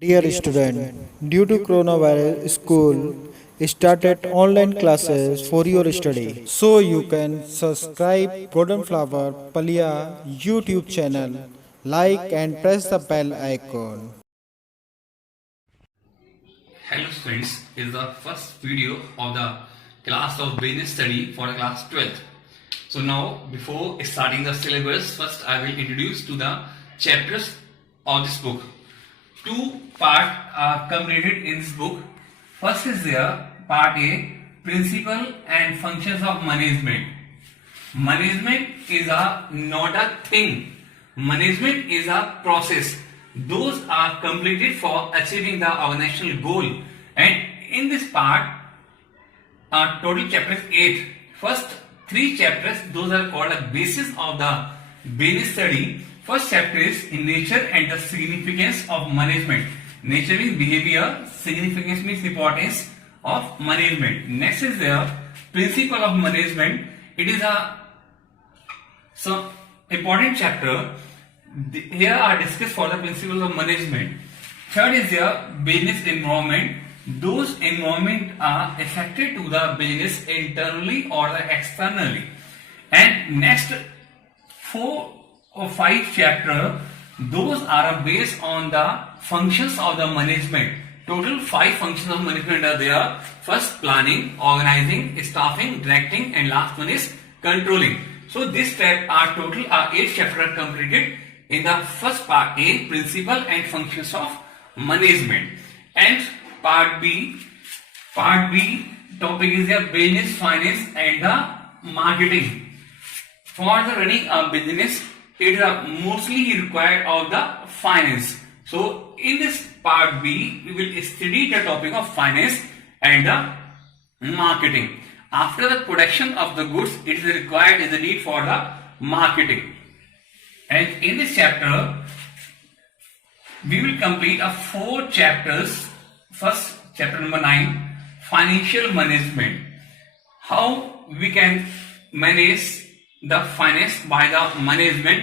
Dear student, due to coronavirus, school started online classes for your study. So you can subscribe Golden Flower Palia YouTube channel, like and press the bell icon. Hello students, this is the first video of the class of business study for the class 12th. So now before starting the syllabus, first I will introduce to the chapters of this book. Two parts are completed in this book. First is there part A, principle and functions of management. Management is not a thing. Management is a process. Those are completed for achieving the organizational goal. And in this part, total chapters 8. First 3 chapters, those are called a basis of the business study. First chapter is in nature and the significance of management. Nature means behavior, significance means importance of management. Next is the principle of management. It is a important chapter. Here are discussed for the principles of management. Third is the business environment. Those environment are affected to the business internally or externally. And next 4 or 5 chapter, those are based on the functions of the management. Total 5 functions of management are there. First, planning, organizing, staffing, directing, and last one is controlling. So this step are total 8 chapters completed in the first part A, principle and functions of management. And part B topic is the business, finance and the marketing. For the running a business, it is mostly required of the finance. So in this part B, we will study the topic of finance and the marketing. After the production of the goods, it is required is the need for the marketing. And in this chapter, we will complete 4 chapters. First, chapter number 9, financial management. How we can manage the finance by the management,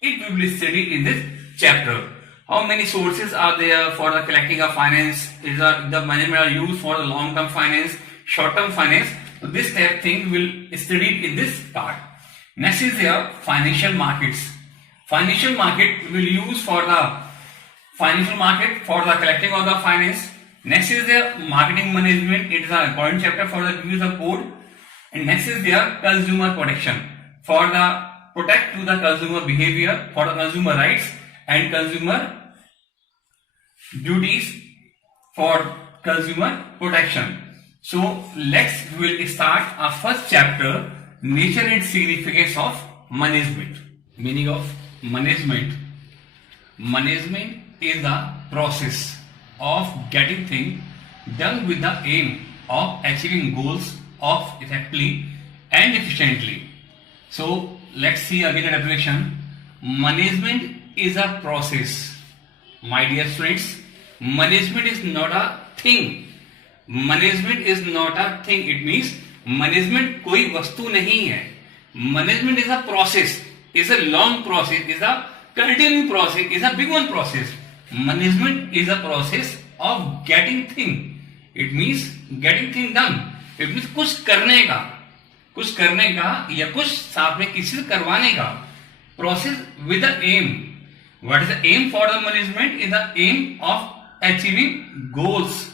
it will be studied in this chapter. How many sources are there for the collecting of finance? Is the management are used for the long-term finance, short-term finance? So this type thing will studied in this part. Next is the financial markets. Financial market will use for the financial market for the collecting of the finance. Next is the marketing management. It is an important chapter for the use of code. And next is the consumer protection for the protect to the consumer behavior, for the consumer rights and consumer duties for consumer protection. So let's will start our first chapter, nature and significance of management. Meaning of management. Management is the process of getting things done with the aim of achieving goals of effectively and efficiently. So let's see again the definition. Management is a process. My dear students, management is not a thing. Management is not a thing. It means management कोई वस्तु नहीं है. Management is a process, is a long process, is a continuing process, is a big one process. Management is a process of getting thing. It means getting thing done. It means कुछ करने का या कुछ साथ में किसी से करवाने का. Process with the aim. What is the aim for the management? Is the aim of achieving goals.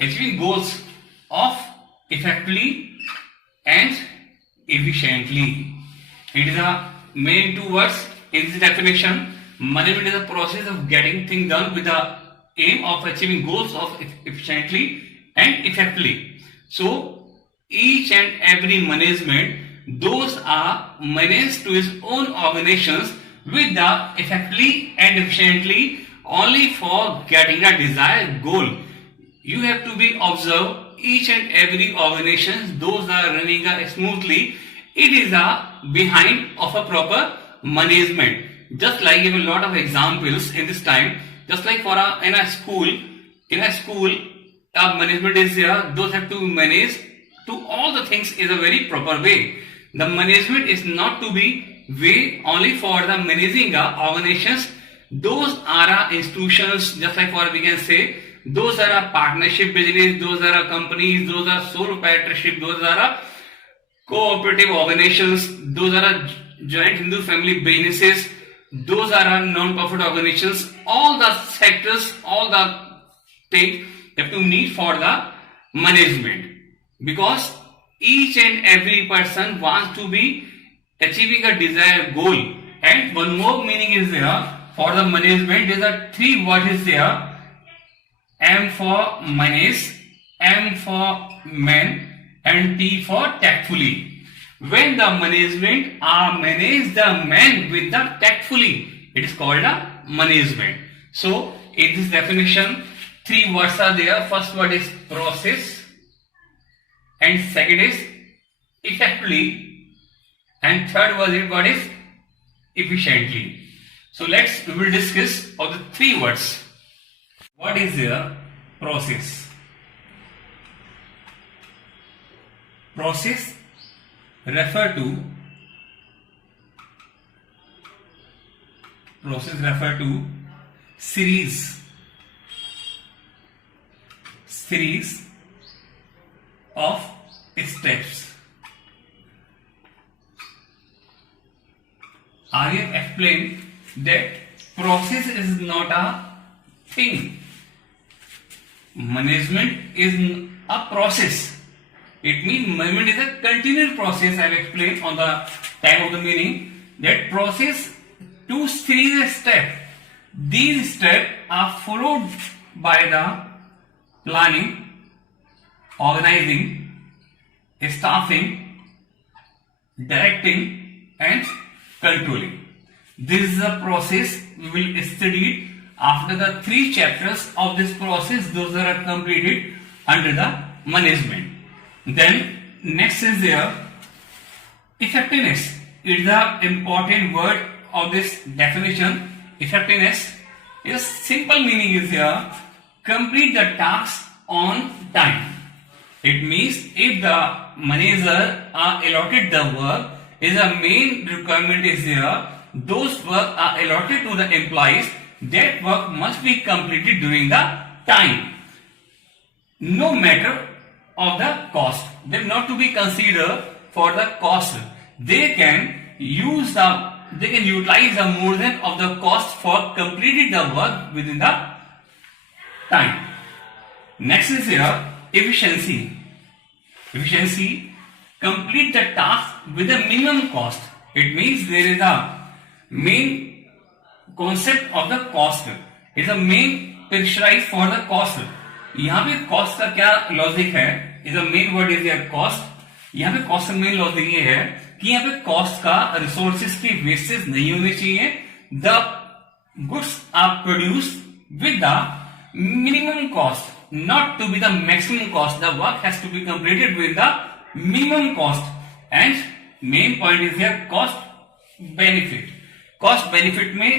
Achieving goals of effectively and efficiently. It is a main 2 words in this definition. Management is a process of getting things done with the aim of achieving goals of efficiently and effectively. So each and every management, those are managed to its own organizations with the effectively and efficiently only for getting a desired goal. You have to be observe each and every organization, those are running smoothly. It is behind of a proper management. Just like give a lot of examples in this time. Just like for in a school, management is there. Those have to manage to all the things is a very proper way. The management is not to be way only for the managing organizations Those are institutions, just like what we can say, those are a partnership business, those are a companies, those are sole proprietorship, those are a cooperative organizations, those are a joint Hindu family businesses, those are a non-profit organizations, all the sectors, all the things you have to need for the management, because each and every person wants to be achieving a desired goal. And one more meaning is there for the management. There are three words is there: M for manage, M for man, and T for tactfully. When the management are manage the man with the tactfully, it is called a management. So in this definition, three words are there. First word is process, and second is effectively, and third word is efficiently. So we will discuss of the three words. What is the process? Process refer to series of steps. Aryan explained that process is not a thing. Management is a process. It means management is a continuous process. I have explained on the time of the meaning that process to series steps. These steps are followed by the planning, organizing, staffing, directing, and controlling. This is a process we will study after the three chapters of this process. Those are completed under the management. Then next is there effectiveness. It is the important word of this definition. Effectiveness is simple meaning is here: complete the task on time. It means if the manager allotted the work, is a main requirement is there. Those work are allotted to the employees. That work must be completed during the time, no matter of the cost. They are not to be considered for the cost. They can utilize the more than of the cost for completing the work within the time. Next is here efficiency. Efficiency, complete the task with a minimum cost. It means there is a main concept of the cost. It is a main pressurized for the cost. यहाँ पे cost का क्या logic है? Is a main word is your cost. यहाँ पे cost का main logic ये है कि यहाँ पे कॉस्ट का रिसोर्सेज की वेस्टेज नहीं होनी चाहिए. The goods are produce with the minimum cost, not to be the maximum cost. The work has to be completed with the minimum cost. And main point is here cost benefit. Cost benefit में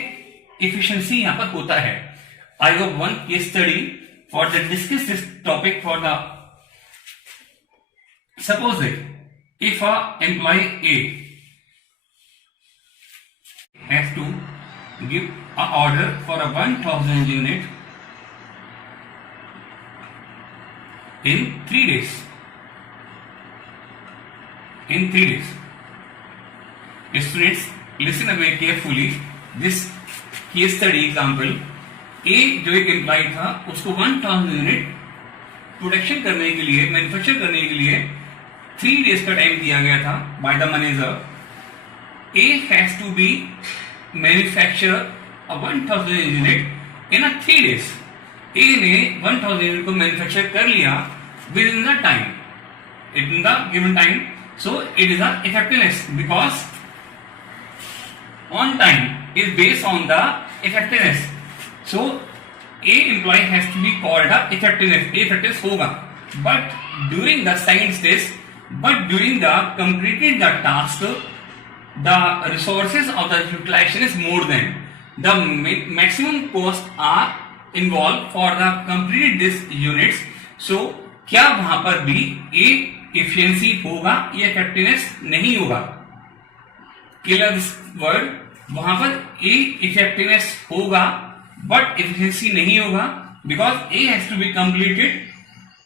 efficiency यहाँ पर होता है. I have one case study for the discuss this topic for the. Suppose that if a employee A has to give a order for a 1000 unit in 3 days. In 3 days. Students, listen very carefully. This case study example. A जो एक employ था उसको 1000 unit production करने के लिए, manufacture करने के लिए 3 डेज का टाइम दिया गया था by the manager. A has to be manufacture a 1000 unit in a 3 days. A ने 1000 यूनिट को मैन्युफैक्चर कर लिया with in the time, in the given time. So it is the effectiveness because on time is based on the effectiveness. So A employee has to be called a effectiveness. Effectiveness होगा, but during the second stage, but during the completing the task, the resources of the utilization is more than the maximum cost are involved for the complete this units. So क्या वहां पर भी A efficiency होगा या effectiveness नहीं होगा? Clear this word. वहां पर ए इफेक्टिवनेस होगा बट एफिशिएंसी नहीं होगा, because A has to be completed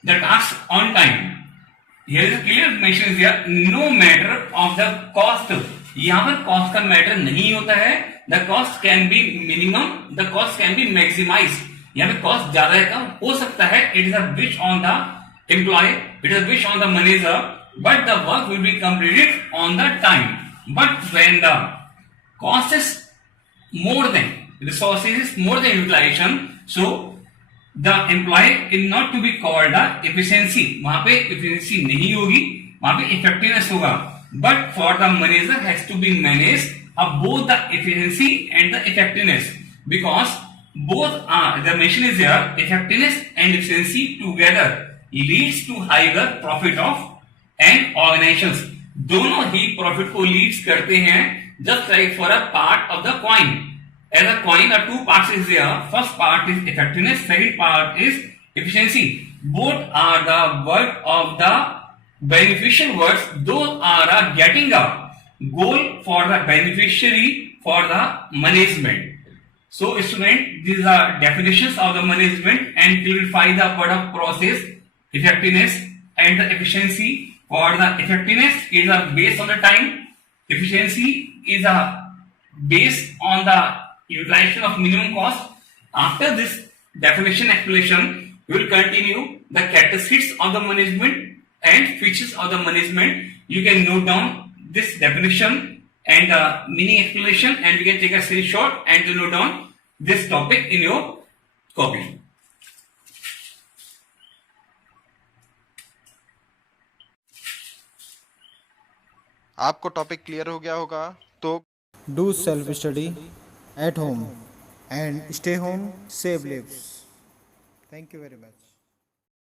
the task on time. Here is a clear mention here, no matter of the cost। यहाँ पर कॉस्ट का मैटर नहीं होता है। The cost can be minimum, the cost can be maximize. यहाँ पे cost ज्यादा है कम हो सकता है। It is a wish on the employ, it is a wish on the manager, but the work will be completed on the time. But when the cost is more than resources is more than utilization, so the employee is not to be called the efficiency। वहां पे efficiency नहीं होगी, वहां पे effectiveness होगा। but for the manager has to be managed of both the efficiency and the effectiveness, because both are the mention is there, effectiveness and efficiency together leads to higher profit of an organizations। दोनों ही profit को leads करते हैं, just like for a part of the coin। As a coin, the two parts is there. First part is effectiveness, second part is efficiency. Both are the word of the beneficial words. Those are getting a goal for the beneficiary for the management. So, student, these are definitions of the management and clarify the product process, effectiveness and the efficiency. For the effectiveness is based on the time. Efficiency is based on the utilization of minimum cost. After this definition explanation, we will continue the characteristics of the management and features of the management. You can note down this definition and meaning explanation, and you can take a screenshot and to note down this topic in your copy. आपको topic clear हो गया होगा तो Do self study at home and stay home, save lives. Thank you very much.